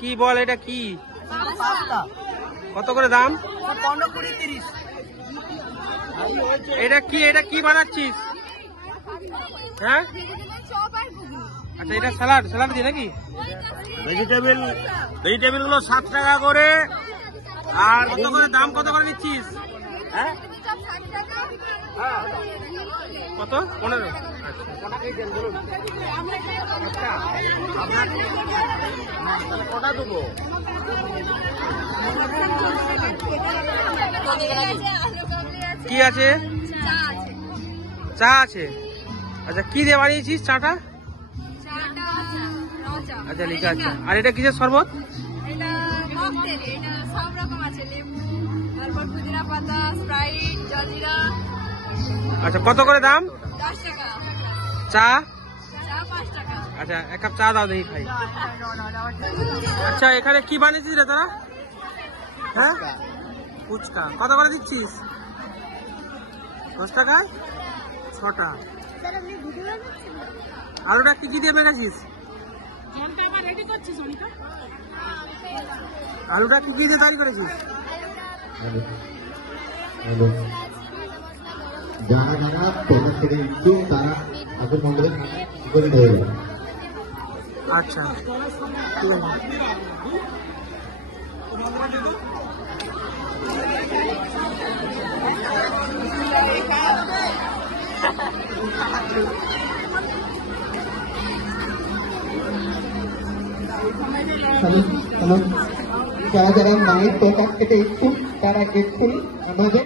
কি বল, এটা কি? কত করে দাম? 15, 20, 30। এটা কি, এটা কি বানাচ্ছিস? হ্যাঁ, আচ্ছা, এটা স্যালাড দিয়ে নাকি? ভেজিটেবিল গুলো 7 টাকা করে। আর কত করে দাম, কত করে নিচ্ছিস? হ্যাঁ, কত? 15। কটা দেবো? কি আছে? চা আছে। আচ্ছা, কি দিয়ে বানিয়েছিস চাটা? আচ্ছা, লিখা আছে। আর এটা কিসের শরবত? আচ্ছা, কত করে দাম? 10 টাকা। চা? চা 5 টাকা। আচ্ছা, 1 কাপ চা দাও, দেখি খাই। আচ্ছা, এখানে কি বানিয়েছিস রে তোরা? হ্যাঁ, ফুচকা। কত করে দিচ্ছিস? 10 টাকায় 6টা। আলুটা কি দিয়ে মেখেছিস? আলুটা কি দিয়ে তৈরি করেছিস? যারা যারা প্রথম থেকে ইচ্ছুক তারা ঠাকুর মন্দিরে করে দেবে। আচ্ছা, ঠিক আছে। হ্যালো, যারা যারা মায়ের দোকান থেকে ইচ্ছুক তারা গেট খুলে আমাদের